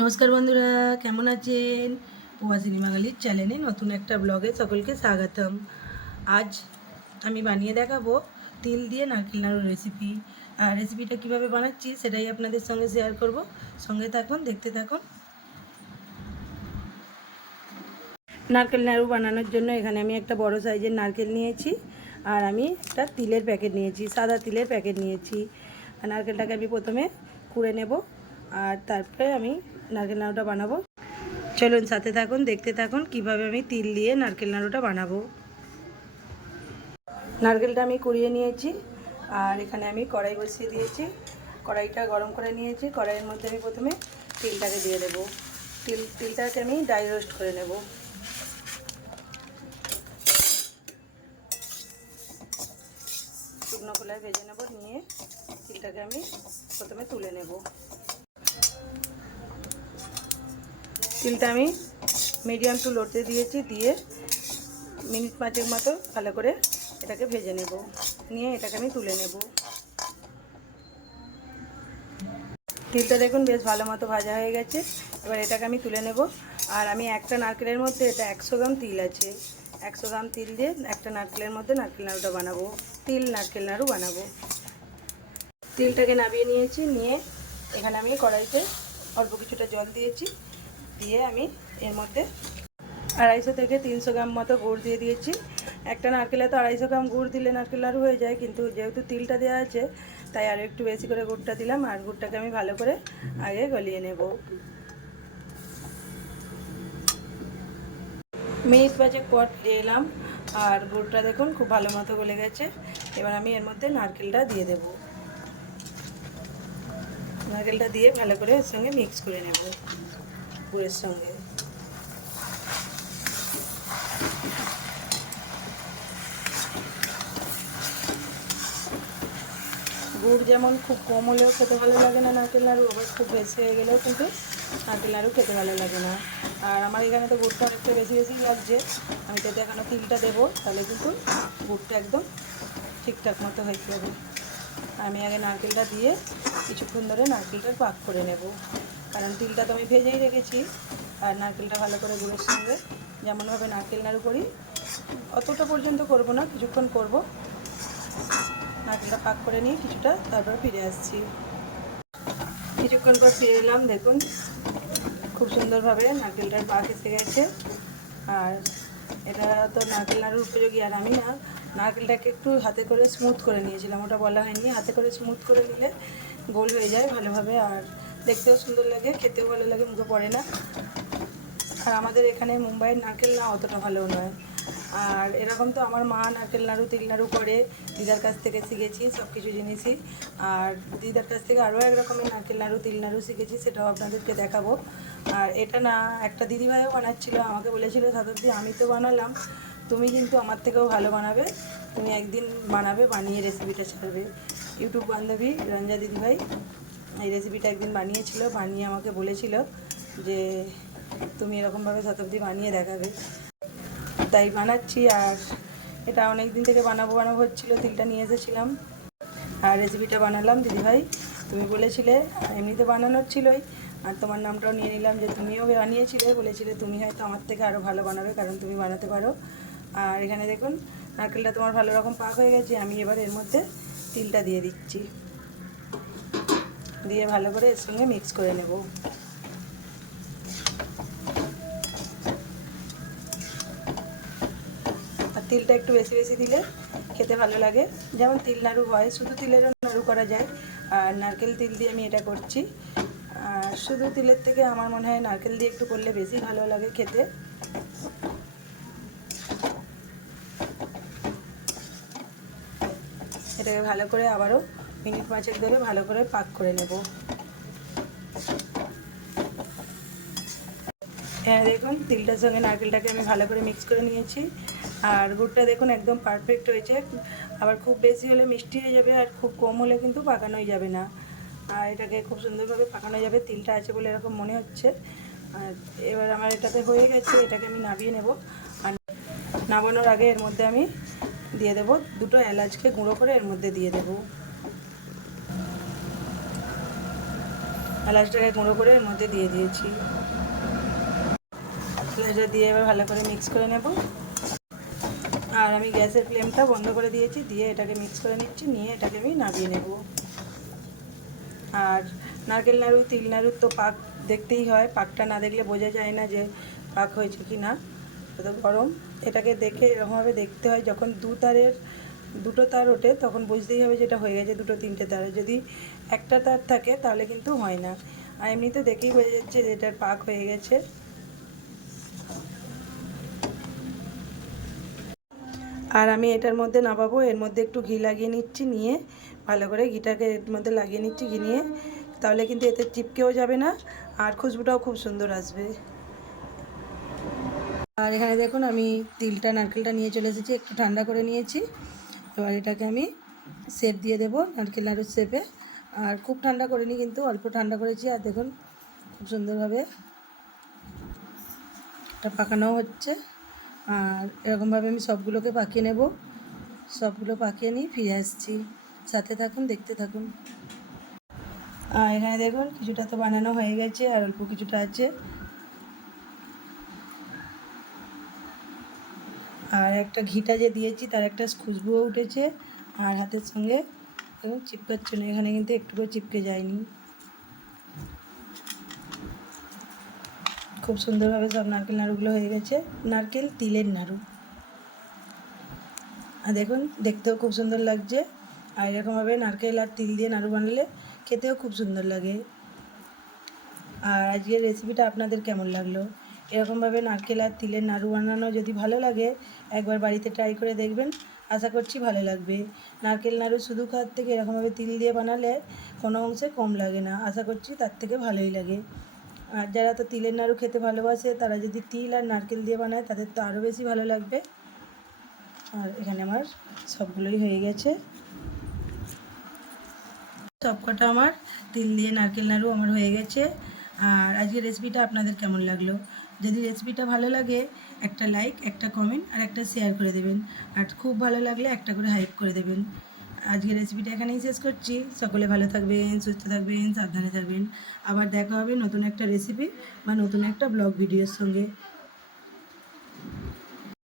নমস্কার বন্ধুরা, কেমন আছেন? প্রবাসিনী বাঙালির চ্যানেলে নতুন একটা ব্লগে সকলকে স্বাগতম। আজ আমি বানিয়ে দেখাবো তিল দিয়ে নারকেল নাড়ুর রেসিপি আর রেসিপিটা কীভাবে বানাচ্ছি সেটাই আপনাদের সঙ্গে শেয়ার করব। সঙ্গে থাকুন, দেখতে থাকুন। নারকেল নাড়ু বানানোর জন্য এখানে আমি একটা বড় সাইজের নারকেল নিয়েছি আর আমি একটা তিলের প্যাকেট নিয়েছি, সাদা তিলের প্যাকেট নিয়েছি। আর নারকেলটাকে আমি প্রথমে কুড়ে নেব। আর তারপরে আমি নারকেল নাড়ুটা বানাবো। চলুন সাথে থাকুন, দেখতে থাকুন কীভাবে আমি তিল দিয়ে নারকেল নাড়ুটা বানাবো। নারকেলটা আমি কুড়িয়ে নিয়েছি, আর এখানে আমি কড়াই বসিয়ে দিয়েছি। কড়াইটা গরম করে নিয়েছি, কড়াইয়ের মধ্যে আমি প্রথমে তিলটাকে দিয়ে দেবো। তিল, তিলটাকে আমি ডাই রোস্ট করে নেব। শুকনো খোলায় ভেজে নেব, নিয়ে তিলটাকে আমি প্রথমে তুলে নেব। তিলটা আমি মিডিয়াম টু লোতে দিয়েছি, দিয়ে মিনিট পাঁচের মতো ভালো করে এটাকে ভেজে নেব। নিয়ে এটাকে আমি তুলে নেব। তিলটা দেখুন বেশ ভালো মতো ভাজা হয়ে গেছে। এবার এটাকে আমি তুলে নেব। আর আমি একটা নারকেলের মধ্যে, এটা একশো গ্রাম তিল আছে। একশো গ্রাম তিল দিয়ে একটা নারকেলের মধ্যে নারকেল নাড়ুটা বানাবো। তিল, নারকেল নাড়ু বানাবো। তিলটাকে নামিয়ে নিয়েছি। নিয়ে এখানে আমি কড়াইতে অল্প কিছুটা জল দিয়েছি। দিয়ে আমি এর মধ্যে আড়াইশো থেকে তিনশো গ্রাম মতো গুড় দিয়ে দিয়েছি। একটা নারকেলে তো আড়াইশো গ্রাম গুড় দিলে নারকেল নাড়ু হয়ে যায়, কিন্তু যেহেতু তিলটা দেওয়া আছে, তাই আরও একটু বেশি করে গুড়টা দিলাম আর গুড়টাকে আমি ভালো করে আগে গলিয়ে নেব। মিনিট পাঁচেক পর দিয়ে এলাম, আর গুড়টা দেখুন খুব ভালো মতো গলে গেছে। এবার আমি এর মধ্যে নারকেলটা দিয়ে দেব। নারকেলটা দিয়ে ভালো করে এর সঙ্গে মিক্স করে নেব। গুড়ের সঙ্গে। গুড় যেমন খুব কম হলেও খেতে ভালো লাগে না, নারকেল নাড়ু আবার খুব বেশি হয়ে গেলেও কিন্তু নারকেল নাড়ু খেতে ভালো লাগে না। আর আমার এখানে তো গুড়টা অনেকটা বেশি বেশি লাগছে। আমি যদি এখানে তিলটা দেবো, তাহলে কিন্তু গুড়টা একদম ঠিকঠাক মতো হয়ে যাবে। আমি আগে নারকেলটা দিয়ে কিছুক্ষণ ধরে নারকেলটার পাক করে নেব। কারণ তিলটা তো আমি ভেজেই রেখেছি আর নারকেলটা ভালো করে গুড়ের সঙ্গে যেমনভাবে নারকেল নাড়ু করি, অতটা পর্যন্ত করব না, কিছুক্ষণ করব। নারকেলটা পাক করে নিয়ে কিছুটা তারপর ফিরে আসছি। কিছুক্ষণ পর ফিরে এলাম, দেখুন, খুব সুন্দরভাবে নারকেলটার পাক এসে গেছে। আর এটা তো নারকেল নাড়ুর উপযোগী আর আমি না, নারকেলটাকে একটু হাতে করে স্মুথ করে নিয়েছিলাম। ওটা বলা হয়নি, হাতে করে স্মুথ করে নিলে গোল হয়ে যায় ভালোভাবে। আর দেখতেও সুন্দর লাগে, খেতেও ভালো লাগে, মুখে পড়ে না। আর আমাদের এখানে মুম্বাইয়ের নারকেল না অতটা ভালো নয়। আর এরকম তো আমার মা নারকেল নাড়ু তিল নাড়ু করে, দিদার কাছ থেকে শিখেছি সব কিছু জিনিসই। আর দিদার কাছ থেকে আরও এক রকমের নারকেল নাড়ু তিল নাড়ু শিখেছি, সেটাও আপনাদেরকে দেখাবো। আর এটা না, একটা দিদিভাইও বানাচ্ছিল, আমাকে বলেছিল সাথী আমি তো বানালাম, তুমি কিন্তু আমার থেকেও ভালো বানাবে, তুমি একদিন বানাবে, বানিয়ে রেসিপিটা ছাড়বে। ইউটিউব বান্ধবী রঞ্জা দিদিভাই। এই রেসিপিটা একদিন বানিয়েছিল, বানিয়ে আমাকে বলেছিল যে, তুমি এরকমভাবে শতাব্দী বানিয়ে দেখাবে। তাই বানাচ্ছি আর এটা অনেক দিন থেকে বানাবো বানাবো হচ্ছিল, তিলটা নিয়ে এসেছিলাম। আর রেসিপিটা বানালাম, দিদিভাই। তুমি বলেছিলে, এমনিতে বানানোর ছিলই। আর তোমার নামটাও নিয়ে নিলাম যে, তুমিও বানিয়েছিলে। বলেছিলে, তুমি হয়তো আমার থেকে আরও ভালো বানাবে, কারণ তুমি বানাতে পারো। আর এখানে দেখুন, নারকেলটা তোমার ভালো রকম পাক হয়ে গেছে, আমি এবার এর মধ্যে তিলটা দিয়ে দিচ্ছি। দিয়ে ভালো করে এর সঙ্গে মিক্স করে নেব। আর তিলটা একটু বেশি বেশি দিলে খেতে ভালো লাগে। যেমন তিল নাড়ু হয়, শুধু তিলেরও নাড়ু করা যায়। আর নারকেল তিল দিয়ে আমি এটা করছি। আর শুধু তিলের থেকে আমার মনে হয় নারকেল দিয়ে একটু করলে বেশি ভালো লাগে খেতে। এটাকে ভালো করে আবারও মিনিট পাঁচেক ধরে ভালো করে পাক করে নেব। হ্যাঁ দেখুন, তিলটার সঙ্গে নারকেলটাকে আমি ভালো করে মিক্স করে নিয়েছি। আর গুড়টা দেখুন একদম পারফেক্ট হয়েছে। আবার খুব বেশি হলে মিষ্টি হয়ে যাবে আর খুব কম হলে কিন্তু পাকানোই যাবে না। আর এটাকে খুব সুন্দরভাবে পাকানো যাবে। তিলটা আছে বলে এরকম মনে হচ্ছে। আর এবার আমার এটাতে হয়ে গেছে, এটাকে আমি নামিয়ে নেব। আর নামানোর আগে এর মধ্যে আমি দিয়ে দেব দুটো এলাচকে গুঁড়ো করে এর মধ্যে দিয়ে দেব। এলাচটাকে গুঁড়ো করে এর মধ্যে দিয়ে দিয়েছি। এলাচটা দিয়ে এবার ভালো করে মিক্স করে নেব। আর আমি গ্যাসের ফ্লেমটা বন্ধ করে দিয়েছি, দিয়ে এটাকে মিক্স করে নিচ্ছি, নিয়ে এটাকে আমি নামিয়ে নেব। আর নারকেল নাড়ু, তিল নাড়ুর তো পাক দেখতেই হয়, পাকটা না দেখলে বোঝা যায় না যে পাক হয়েছে কি না তো গরম। এটাকে দেখে এরকমভাবে দেখতে হয় যখন দু তারের দুটো তার ওঠে, তখন বুঝতেই হবে যেটা হয়ে গেছে দুটো তিনটে তার। যদি একটা তার থাকে, তাহলে কিন্তু হয় না। আর এমনিতে দেখেই বোঝা যাচ্ছে যে এটার পাক হয়ে গেছে। আর আমি এটার মধ্যে নামাবো, এর মধ্যে একটু ঘি লাগিয়ে নিচ্ছি, নিয়ে ভালো করে ঘিটাকে এর মধ্যে লাগিয়ে নিচ্ছি ঘি নিয়ে। তাহলে কিন্তু এতে চিপকেও যাবে না, আর খুশবুটাও খুব সুন্দর আসবে। আর এখানে দেখুন, আমি তিলটা, নারকেলটা নিয়ে চলে এসেছি, একটু ঠান্ডা করে নিয়েছি। এবার এটাকে আমি সেপ দিয়ে দেবো, নারকেল নাড়ুর শেপে আর খুব ঠান্ডা করিনি কিন্তু, অল্প ঠান্ডা করেছি। আর দেখুন, খুব সুন্দরভাবে এটা পাকানো হচ্ছে। আর এরকমভাবে আমি সবগুলোকে পাকিয়ে নেব। সবগুলো পাকিয়ে নিয়ে ফিরে আসছি। সাথে থাকুন, দেখতে থাকুন। আর এখানে দেখুন, কিছুটা তো বানানো হয়ে গেছে, আর অল্প কিছুটা আছে। আর একটা ঘিটা যে দিয়েছি, তার একটা খুশবুও উঠেছে। আর হাতের সঙ্গে এবং চিপকাচ্ছে না, এখানে কিন্তু একটুকু চিপকে যায়নি। খুব সুন্দরভাবে সব নারকেল নাড়ুগুলো হয়ে গেছে। নারকেল তিলের নাড়ু। আর দেখুন, দেখতেও খুব সুন্দর লাগছে। আর এরকমভাবে নারকেল আর তিল দিয়ে নাড়ু বানালে খেতেও খুব সুন্দর লাগে। আর আজকের রেসিপিটা আপনাদের কেমন লাগল? এরকমভাবে নারকেল আর তিলের নাড়ু বানানো যদি ভালো লাগে, একবার বাড়িতে ট্রাই করে দেখবেন। আশা করছি ভালো লাগবে। নারকেল নাড়ু শুধু খাওয়ার থেকে এরকমভাবে তিল দিয়ে বানালে কোনো অংশে কম লাগে না। আশা করছি তার থেকে ভালোই লাগে। আর যারা তো তিলের নাড়ু খেতে ভালোবাসে, তারা যদি তিল আর নারকেল দিয়ে বানায়, তাদের তো আরও বেশি ভালো লাগবে। আর এখানে আমার সবগুলোই হয়ে গেছে। সবকটা আমার তিল দিয়ে নারকেল নাড়ু আমার হয়ে গেছে। আর আজকের রেসিপিটা আপনাদের কেমন লাগল? যদি রেসিপিটা ভালো লাগে, একটা লাইক একটা কমেন্ট আর একটা শেয়ার করে দেবেন। আর খুব ভালো লাগলে একটা করে হাইপ করে দেবেন। আজকের রেসিপিটা এখানেই শেষ করছি। সকলে ভালো থাকবেন, সুস্থ থাকবেন, সাবধানে থাকবেন। আবার দেখা হবে নতুন একটা রেসিপি বা নতুন একটা ব্লগ ভিডিওর সঙ্গে।